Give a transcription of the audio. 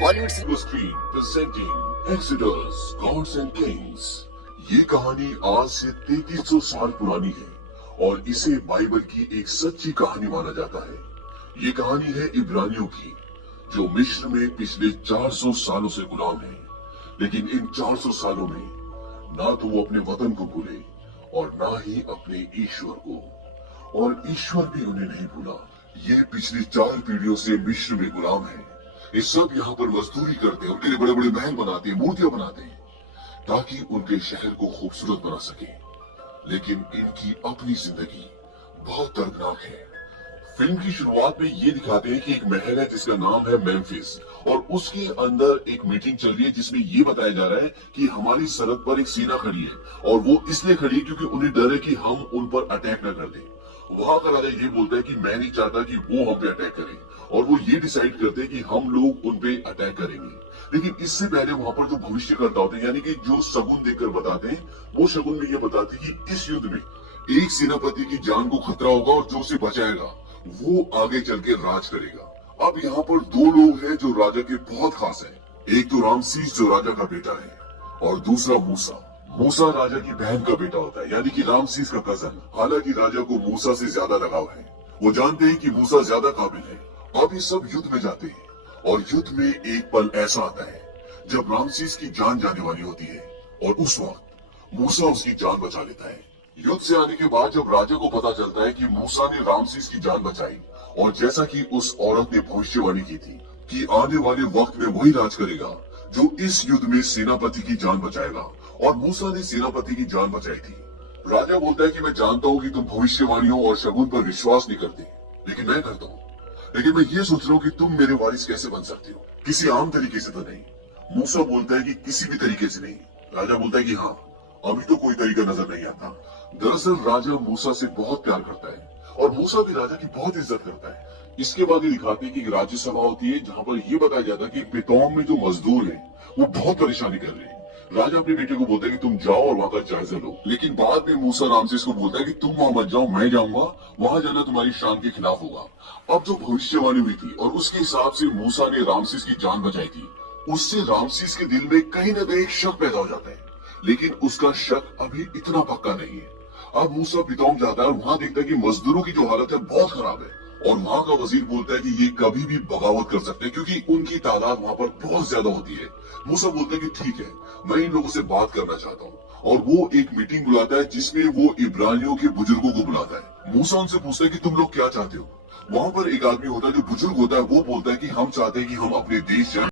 बॉलीवुड से screen presenting exodus gods and Kings. ये कहानी आज से 3300 साल पुरानी है और इसे बाइबल की एक सच्ची कहानी माना जाता है। ये कहानी है इब्रानियों की, जो मिस्र में पिछले 400 सालों से गुलाम है। लेकिन इन 400 सालों में ना तो वो अपने वतन को भूले और ना ही अपने ईश्वर को, और ईश्वर भी उन्हें नहीं भूला। ये पिछली 4 पीढ़ियों से मिस्र में गुलाम है। ये सब यहाँ पर मजदूरी करते हैं, उनके लिए बड़े बड़े महल बनाते हैं, मूर्तियां बनाते हैं ताकि उनके शहर को खूबसूरत बना सके। लेकिन इनकी अपनी जिंदगी बहुत दर्दनाक है। फिल्म की शुरुआत में ये दिखाते हैं कि एक महल है जिसका नाम है मेम्फिस, और उसके अंदर एक मीटिंग चल रही है जिसमें ये बताया जा रहा है कि हमारी सरहद पर एक सेना खड़ी है, और वो इसलिए खड़ी है क्योंकि उन्हें डर है कि हम उन पर अटैक न कर दें। वहां का राजा ये बोलता है कि मैं नहीं चाहता कि वो हम पे अटैक करें, और वो ये डिसाइड करते हैं कि हम लोग उन पे अटैक करेंगे। लेकिन इससे पहले वहां पर जो भविष्यकर्ता होते हैं, यानी कि जो शगुन देकर बताते हैं, वो शगुन में ये बताते हैं कि इस युद्ध में एक सेनापति की जान को खतरा होगा और जो उसे बचाएगा वो आगे चल के राज करेगा। अब यहाँ पर 2 लोग हैं जो राजा के बहुत खास हैं। एक तो रामसीस जो राजा का बेटा है, और दूसरा मूसा। मूसा राजा की बहन का बेटा होता है, यानी कि रामसीस का कजन। हालांकि राजा को मूसा से ज्यादा लगाव है, वो जानते हैं कि मूसा ज्यादा काबिल है। अब ये सब युद्ध में जाते हैं, और युद्ध में एक पल ऐसा आता है जब रामसीस की जान जाने वाली होती है, और उस वक्त मूसा उसकी जान बचा लेता है। युद्ध से आने के बाद जब राजा को पता चलता है कि मूसा ने रामसीस की जान बचाई, और जैसा कि उस औरत ने भविष्यवाणी की थी कि आने वाले वक्त में वही राज करेगा जो इस युद्ध में सेनापति की जान बचाएगा, और मूसा ने सेनापति की जान बचाई थी। राजा बोलता है कि मैं जानता हूँ कि तुम भविष्यवाणियों और शगुन पर विश्वास नहीं करते, लेकिन मैं करता हूँ। लेकिन मैं ये सोच रहा हूँ कि तुम मेरे वारिस कैसे बन सकते हो, किसी आम तरीके से तो नहीं। मूसा बोलता है कि किसी भी तरीके से नहीं। राजा बोलता है कि हाँ, अभी तो कोई तरीका नजर नहीं आता। दरअसल राजा मूसा से बहुत प्यार करता है, और मूसा भी राजा की बहुत इज्जत करता है। इसके बाद ये दिखाते हैं कि राज्य सभा होती है जहाँ पर ये बताया जाता है कि पितौम में जो मजदूर हैं वो बहुत परेशानी कर रहे हैं। राजा अपने बेटे को बोलता है कि तुम जाओ और वहां का जायजा लो। लेकिन बाद में मूसा रामसेस को बोलता है कि तुम वहां मत जाओ, मैं जाऊंगा, वहां जाना तुम्हारी शान के खिलाफ होगा। अब जो भविष्यवाणी हुई थी और उसके हिसाब से मूसा ने रामसेस की जान बचाई थी, उससे रामसेस के दिल में कहीं न कहीं शक पैदा हो जाता है। लेकिन उसका शक अभी इतना पक्का नहीं है। अब मूसा पितौम जाता है और वहां देखता है कि मजदूरों की जो हालत है बहुत खराब है, और वहां का वजीर बोलता है कि ये कभी भी बगावत कर सकते हैं क्योंकि उनकी तादाद वहां पर बहुत ज्यादा होती है। मूसा बोलता है कि ठीक है, मैं इन लोगों से बात करना चाहता हूँ, और वो एक मीटिंग बुलाता है जिसमें वो इब्रानियों के बुजुर्गों को बुलाता है। मूसा उनसे पूछता है कि तुम लोग क्या चाहते हो। वहां पर एक आदमी होता है जो बुजुर्ग होता है, वो बोलता है कि हम चाहते हैं कि हम अपने देश जाएं